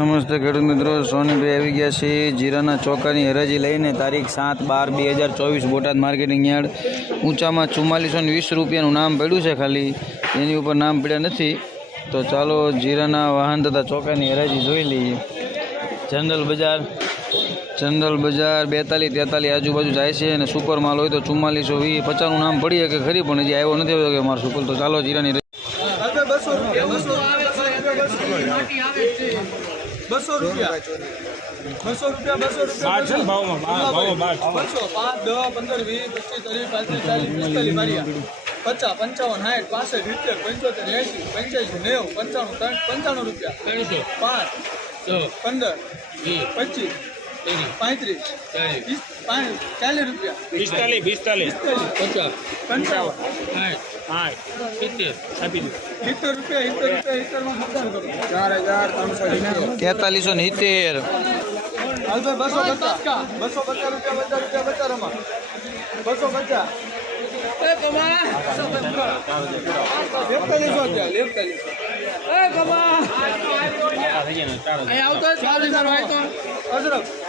નમસ્તે ખેડૂત મિત્રો, સોનીભાઈ આવી ગયા છે જીરાના ચોખાની હરાજી લઈને તારીખ સાત બાર બે હજાર ચોવીસ બોટાદ માર્કેટિંગ યાર્ડ. ઊંચામાં ચુમ્માલીસો વીસ રૂપિયાનું નામ પડ્યું છે ખાલી, એની ઉપર નામ પડ્યા નથી. તો ચાલો જીરાના વાહન તથા ચોખાની હરાજી જોઈ લઈએ. જનરલ બજાર જનરલ બજાર બેતાલીસ તેતાલીસ આજુબાજુ જાય છે અને સુપર માલ હોય તો ચુમ્માલીસો વીસ પચાસનું નામ પડી શકે ખરી, પણ હજી આવ્યો નથી આવ્યો કે મારો સુપર. તો ચાલો જીરાની બસો રૂપિયા. બસો રૂપિયા બસો રૂપિયા બસો પાંચ દસ પંદર વીસ પચીસ ત્રીસ પાંત્રીસ ચાલીસ પિસ્તાલીસ બારિયા. પચાસ પંચાવન સાઠ પાસઠ સિત્તેર પંચોતેર એસી પંચ્યાસી નેવું પંચાણું ત્રણ પંચાણું રૂપિયા. પાંચ પંદર પચીસ પાંત્રીસ. ચાલીસ. રૂપિયા. પિસ્તાલીસ પિસ્તાલીસ. પિસ્તાલીસ. પંચાવન. સિત્તેર. આપી દો. સિત્તેર રૂપિયા સિત્તેર રૂપિયા સિત્તેરમાં મતદાન કરો. તેતાલીસો ને સિત્તેર. હાલભાઈ બસો પચાસ. બસો પચાસ રૂપિયા પચાસ રૂપિયા બધા રમા બસો પચાસ. લેપતાલીસો લેપતાલીસો અજરક પચીસ ત્રીસ પાંત્રીસ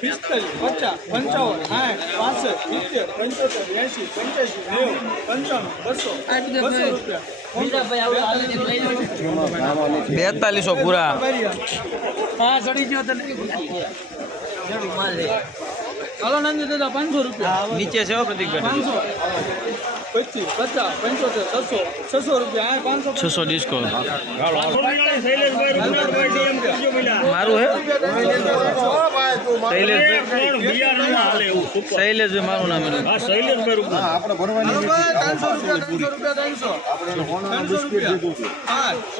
પિસ્તાલીસ પચાસ પંચાવન સાઠ પાસઠ સિત્તેર પંચોતેર એંશી પંચ્યાસી નેવું પંચાણું બસો બસો રૂપિયા બેતાલીસો પૂરા ચાલો નંદ દાદા પાંચસો રૂપિયા. નીચે છે હો પ્રતિકભાઈ પાંચસો. પચીસ પચાસ પંચોતેર છસો છસો રૂપિયા. હા પાંચસો છસો ડિસ્કાઉન્ટ મારું હે? શૈલેષભાઈ મારું નામ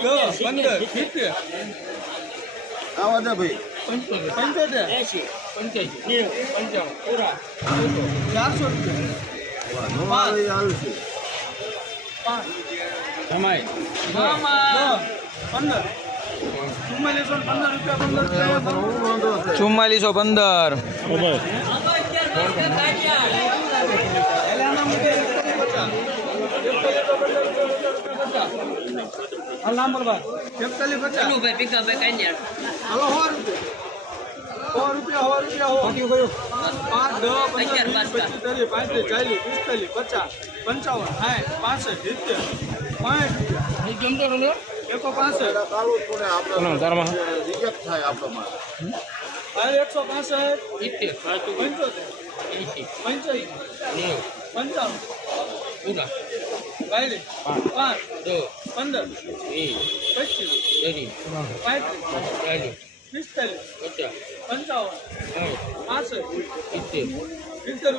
દસ પંદર સિત્તેર. પંચોતેર. ચારસો રૂપિયા. પાંચ. પંદર. ચુમ્માલીસો પંદર. પંચાવન સાઠ પાસઠ સિત્તેર પાંચ રૂપિયા. એકો પાસઠ. આપણામાં એકસો પાસઠ. પંચોતેર. પંચાસી પંચાણું. બાવીસ પાંચ. પંદર. પચીસ. પાંત્રીસ. પિસ્તાલીસ. પંચાવન. પાસઠ. સિત્તેર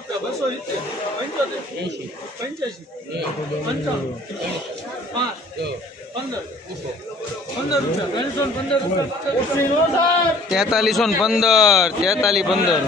તેતાલીસો પંદર તેતાલીસ પંદર.